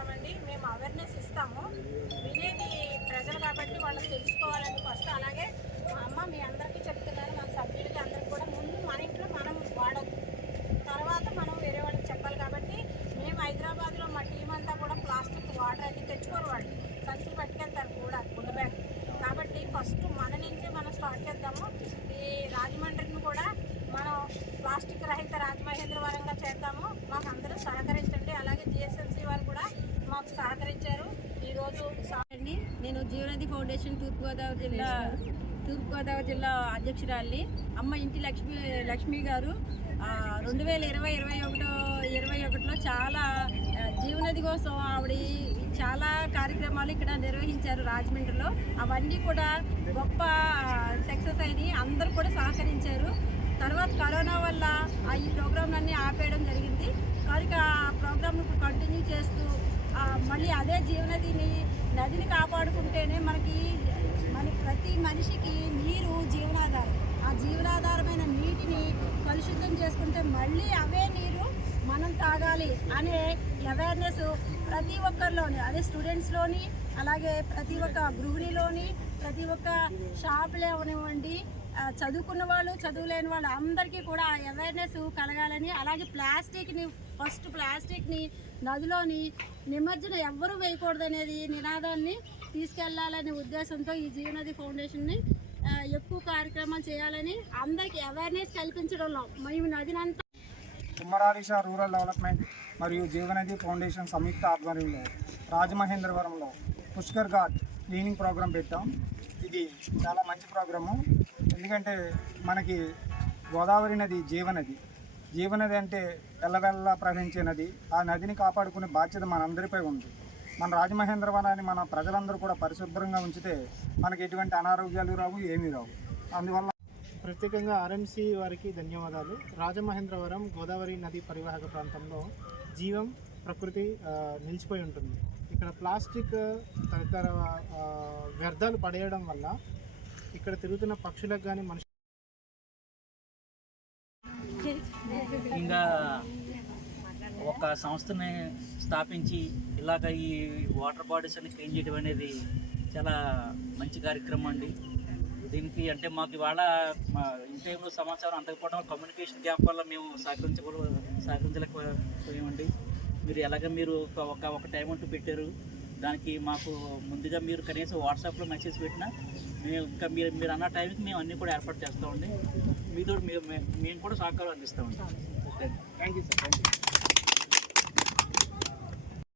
చేస్తామండి. మేము అవేర్నెస్ ఇస్తాము. వినేది ప్రజలు కాబట్టి వాళ్ళు తెలుసుకోవాలండి ఫస్ట్ అలాగే మా అమ్మ మీ అందరికీ చెప్తున్నారు. మన సభ్యులకి అందరికి కూడా ముందు మన ఇంట్లో మనం వాడద్దు. తర్వాత మనం వేరే వాళ్ళకి చెప్పాలి కాబట్టి మేము హైదరాబాద్లో మా టీం అంతా కూడా ప్లాస్టిక్ వాటర్ అన్ని తెచ్చుకోరు వాళ్ళు. సంచులు పట్టుకెళ్తారు కూడా గుడ్ బ్యాగ్. కాబట్టి ఫస్ట్ మన నుంచే మనం స్టార్ట్ చేద్దాము. ఈ రాజమండ్రిని కూడా మనం ప్లాస్టిక్ రహిత రాజమహేంద్రవరంగా చేద్దాము. మాకు అందరూ జీవనది ఫౌండేషన్ తూర్పుగోదావరి జిల్లా తూర్పుగోదావరి జిల్లా అధ్యక్షురాలిని. అమ్మ ఇంటి లక్ష్మి లక్ష్మి గారు రెండు వేల ఇరవై ఇరవై ఒకటో ఇరవై ఒకటిలో చాలా జీవనది కోసం ఆవిడ చాలా కార్యక్రమాలు ఇక్కడ నిర్వహించారు రాజమండ్రిలో. అవన్నీ కూడా గొప్ప సక్సెస్ అయినాయి. అందరూ కూడా సహకరించారు. తర్వాత కరోనా వల్ల ఆ ఈ ప్రోగ్రామ్ అన్నీ ఆపేయడం జరిగింది. కానీ ఆ ప్రోగ్రామ్ కంటిన్యూ చేస్తూ మళ్ళీ అదే జీవనదిని నదిని కాపాడుకుంటేనే మనకి మన ప్రతి మనిషికి నీరు జీవనాధారం. ఆ జీవనాధారమైన నీటిని కలుషితం చేసుకుంటే మళ్ళీ అవే నీరు మనం తాగాలి అనే అవేర్నెస్ ప్రతి ఒక్కరిలోని అదే స్టూడెంట్స్లోని అలాగే ప్రతి ఒక్క గృహిణిలోని ప్రతి ఒక్క షాపులు అవనివ్వండి చదువుకున్న వాళ్ళు చదువులేని వాళ్ళు అందరికీ కూడా ఆ అవేర్నెస్ కలగాలని అలాగే ప్లాస్టిక్ని ఫస్ట్ ప్లాస్టిక్ని నదిలోని నిమజ్జనం ఎవ్వరూ వేయకూడదు అనేది నినాదాన్ని తీసుకెళ్ళాలనే ఉద్దేశంతో ఈ జీవనది ఫౌండేషన్ని ఎక్కువ కార్యక్రమాలు చేయాలని అందరికీ అవేర్నెస్ కల్పించడంలో మేము నదినంతా కుమ్మరారీష రూరల్ డెవలప్మెంట్ మరియు జీవనది ఫౌండేషన్ సంయుక్త ఆధ్వర్యంలో రాజమహేంద్రవరంలో పుష్కర్ ఘాట్ క్లీనింగ్ ప్రోగ్రాం పెట్టాం. ఇది చాలా మంచి ప్రోగ్రాము. ఎందుకంటే మనకి గోదావరి నది జీవనది. జీవనది అంటే ఎల్లవెల్ల ప్రవహించే నది. ఆ నదిని కాపాడుకునే బాధ్యత మనందరిపై ఉంది. మన రాజమహేంద్రవరాన్ని మన ప్రజలందరూ కూడా పరిశుభ్రంగా ఉంచితే మనకి ఎటువంటి అనారోగ్యాలు రావు ఏమీ రావు. అందువల్ల ప్రత్యేకంగా ఆర్ఎంసీ వారికి ధన్యవాదాలు. రాజమహేంద్రవరం గోదావరి నది పరివాహక ప్రాంతంలో జీవం ప్రకృతి నిలిచిపోయి ఉంటుంది. ఇక్కడ ప్లాస్టిక్ తదితర వ్యర్థాలు పడేయడం వల్ల ఇక్కడ తిరుగుతున్న పక్షులకు కానీ మనుషులకు ఇంకా ఒక సంస్థని స్థాపించి ఇలాగ ఈ వాటర్ బాడీస్ అని క్లీన్ చేయడం అనేది చాలా మంచి కార్యక్రమం అండి. దీనికి అంటే మాకు ఇవాళ మా ఇన్ టైంలో సమాచారం అందకపోవడం కమ్యూనికేషన్ గ్యాప్ వల్ల మేము సహకరించకూడ సహకరించలేకపోయామండి. మీరు ఎలాగ మీరు ఒక ఒక- ఒక టైం అంటూ పెట్టారు. దానికి మాకు ముందుగా మీరు కనీసం వాట్సాప్లో మెసేజ్ పెట్టినా మేము ఇంకా మీరు మీరు అన్న టైంకి మేము అన్నీ కూడా ఏర్పాటు చేస్తామండి. మీతో మేము మేము కూడా సహకారం అందిస్తామండి. Thank you sir. Thank you